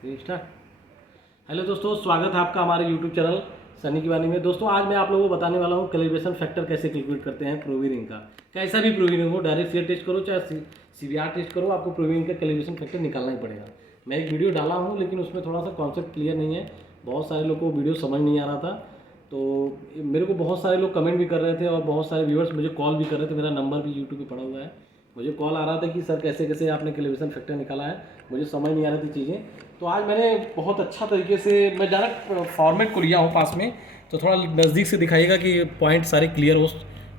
Start. Hello दोस्तों, स्वागत है आपका हमारे यूट्यूब चैनल सनी की वाणी में। दोस्तों आज मैं आप लोगों को बताने वाला हूँ कैलिब्रेशन फैक्टर कैसे कैलकुलेट करते हैं प्रोविनिंग का। कैसा भी प्रोविनिंग हो, डायरेक्ट सीआर टेस्ट करो चाहे सीवीआर टेस्ट करो, आपको प्रोविनिंग का कैलिब्रेशन फैक्टर निकालना ही पड़ेगा। मैं एक वीडियो डाला हूँ लेकिन उसमें थोड़ा सा कॉन्सेप्ट क्लियर नहीं है, बहुत सारे लोग को वीडियो समझ नहीं आ रहा था। तो मेरे को बहुत सारे लोग कमेंट भी कर रहे थे और बहुत सारे व्यूअर्स मुझे कॉल भी कर रहे थे। मेरा नंबर भी यूट्यूब पे पड़ा हुआ है, मुझे कॉल आ रहा था कि सर कैसे कैसे आपने कैलिब्रेशन फैक्टर निकाला है, मुझे समझ नहीं आ रही थी चीज़ें। तो आज मैंने बहुत अच्छा तरीके से मैं डायरेक्ट फॉर्मेट को लिया हूँ पास में, तो थोड़ा नज़दीक से दिखाइएगा कि पॉइंट सारे क्लियर हो,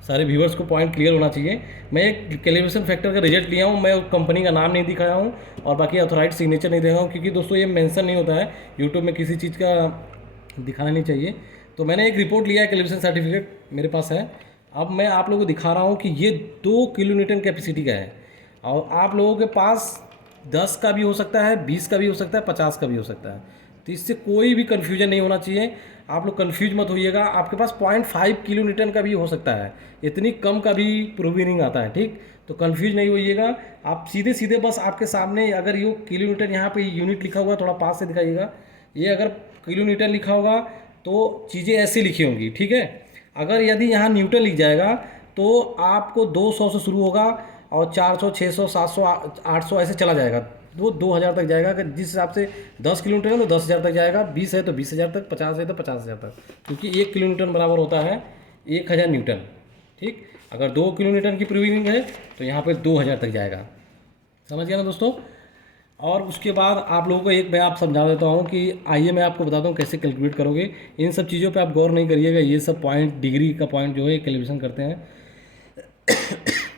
सारे व्यूवर्स को पॉइंट क्लियर होना चाहिए। मैं एक कैलिब्रेशन फैक्टर का रिजल्ट लिया हूँ, मैं कंपनी का नाम नहीं दिखाया हूँ और बाकी ऑथोराइज सिग्नेचर नहीं दे रहा हूँ, क्योंकि दोस्तों ये मेंशन नहीं होता है यूट्यूब में, किसी चीज़ का दिखाना नहीं चाहिए। तो मैंने एक रिपोर्ट लिया है, कैलिब्रेशन सर्टिफिकेट मेरे पास है। अब मैं आप लोगों को दिखा रहा हूँ कि ये 2 किलो न्यूटन कैपेसिटी का है और आप लोगों के पास 10 का भी हो सकता है, 20 का भी हो सकता है, 50 का भी हो सकता है। तो इससे कोई भी कन्फ्यूजन नहीं होना चाहिए, आप लोग कन्फ्यूज मत होइएगा। आपके पास 0.5 किलो न्यूटन का भी हो सकता है, इतनी कम का भी प्रूविंग आता है, ठीक। तो कन्फ्यूज नहीं होइएगा, आप सीधे सीधे बस आपके सामने अगर ये किलो न्यूटन यहाँ पे यूनिट लिखा हुआ है, थोड़ा पास से दिखाइएगा, ये अगर किलो न्यूटन लिखा होगा तो चीज़ें ऐसे लिखी होंगी, ठीक है। अगर यदि यहाँ न्यूटन लिख जाएगा तो आपको 200 से शुरू होगा और 400, 600, 700, 800 ऐसे चला जाएगा, वो 2000 तक जाएगा। अगर जिस हिसाब से 10 किलोमीटर है तो 10,000 तक जाएगा, 20 है तो 20,000 तक, 50 है तो 50,000 तक, क्योंकि 1 किलोमीटर बराबर होता है 1000 न्यूटन, ठीक। अगर 2 किलोमीटर की प्रूविंग है तो यहाँ पे 2000 तक जाएगा, समझ गया ना दोस्तों। और उसके बाद आप लोगों को एक मैं आप समझा देता हूँ कि आइए मैं आपको बताता हूँ कैसे कैलकुलेट करोगे। इन सब चीज़ों पे आप गौर नहीं करिएगा, ये सब पॉइंट डिग्री का पॉइंट जो है कैलकुलेशन करते हैं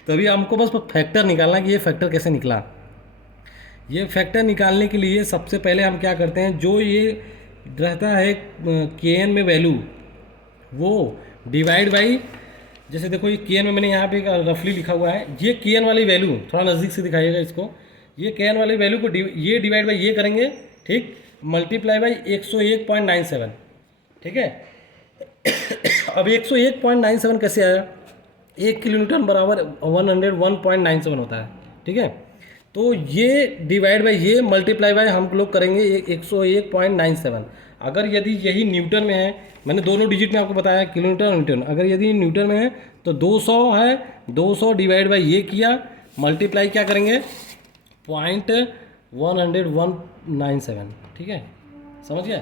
तभी हमको बस फैक्टर निकालना है कि ये फैक्टर कैसे निकला। ये फैक्टर निकालने के लिए सबसे पहले हम क्या करते हैं, जो ये रहता है के एन में वैल्यू, वो डिवाइड बाई, जैसे देखो ये के एन में मैंने यहाँ पे रफली लिखा हुआ है, ये के एन वाली वैल्यू थोड़ा नज़दीक से दिखाइएगा इसको, ये के एन वाली वैल्यू को ये डिवाइड बाई ये करेंगे, ठीक, मल्टीप्लाई बाई 101.97, ठीक है। अब 101.97 कैसे आया, 1 किलो न्यूटन बराबर 101.97 होता है, ठीक है। तो ये डिवाइड बाई ये मल्टीप्लाई बाई हम लोग करेंगे 101.97। अगर यदि यही न्यूटन में है, मैंने दोनों डिजिट में आपको बताया किलो न्यूटन और न्यूटन, अगर यदि न्यूटन में है तो 200 है, 200 डिवाइड बाई ये किया, मल्टीप्लाई क्या करेंगे 0.10197, ठीक है, समझ गया।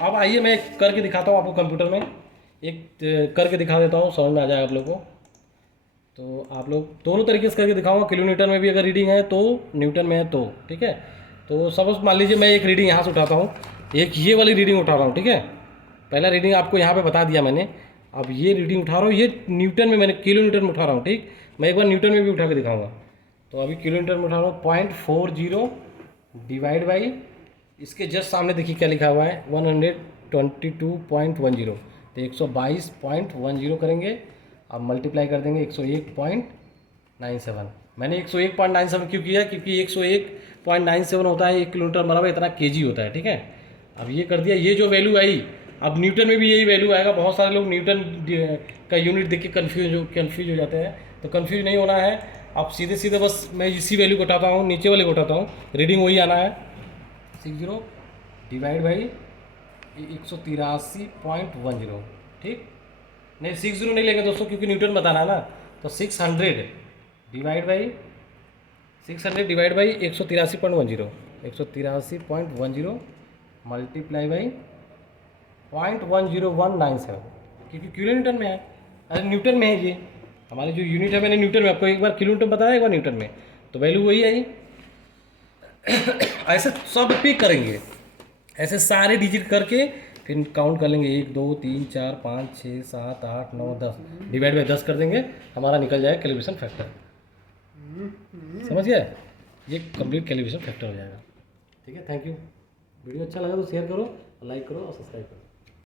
अब आइए मैं करके दिखाता हूँ आपको कंप्यूटर में, एक करके दिखा देता हूँ, समझ में आ जाएगा आप लोगों को। तो आप लोग दोनों तरीके से करके दिखाऊंगा, किलो न्यूटन में भी अगर रीडिंग है तो, न्यूटन में है तो, ठीक है। तो सपोज मान लीजिए मैं एक रीडिंग यहाँ से उठाता हूँ, एक ये वाली रीडिंग उठा रहा हूँ, ठीक है। पहला रीडिंग आपको यहाँ पे बता दिया मैंने, अब ये रीडिंग उठा रहा हूँ, ये न्यूटन में, मैंने किलो न्यूटन में उठा रहा हूँ, ठीक। मैं एक बार न्यूटन में भी उठा के दिखाऊँगा। तो अभी किलो न्यूटन में उठा रहा हूँ 0.40 डिवाइड बाई, इसके जस्ट सामने देखिए क्या लिखा हुआ है 122.10, तो 122.10 करेंगे, अब मल्टीप्लाई कर देंगे 101.97। मैंने 101.97 क्यों किया, क्योंकि 101.97 होता है 1 किलोमीटर बराबर इतना केजी होता है, ठीक है। अब ये कर दिया, ये जो वैल्यू आई, अब न्यूटन में भी यही वैल्यू आएगा। बहुत सारे लोग न्यूटन का यूनिट देख के कन्फ्यूज हो जाते हैं, तो कन्फ्यूज नहीं होना है। अब सीधे सीधे बस मैं इसी वैल्यू को उठाता हूँ, नीचे वाले को उठाता हूँ, रीडिंग वही आना है 60 डिवाइड बाई 183.10, ठीक। नहीं 60 नहीं लेंगे दोस्तों, क्योंकि न्यूटन बताना है ना। तो 600 डिवाइड बाई 183.10, 183.10 मल्टीप्लाई बाई 0.10197, क्योंकि किलो न्यूटन में है, अरे न्यूटन में है ये हमारी जो यूनिट है, मैंने न्यूटन में आपको एक बार किलो न्यूटन बताया, एक बार न्यूटन में, तो वैल्यू वही आई। ऐसे सब पे करेंगे, ऐसे सारे डिजिट करके फिर काउंट कर लेंगे, 1 2 3 4 5 6 7 8 9 10, डिवाइड बाई 10 कर देंगे, हमारा निकल जाएगा कैलिब्रेशन फैक्टर। समझ गए, ये कंप्लीट कैलिब्रेशन फैक्टर हो जाएगा, ठीक है। Thank you. वीडियो अच्छा लगा तो शेयर करो, लाइक करो और सब्सक्राइब करो।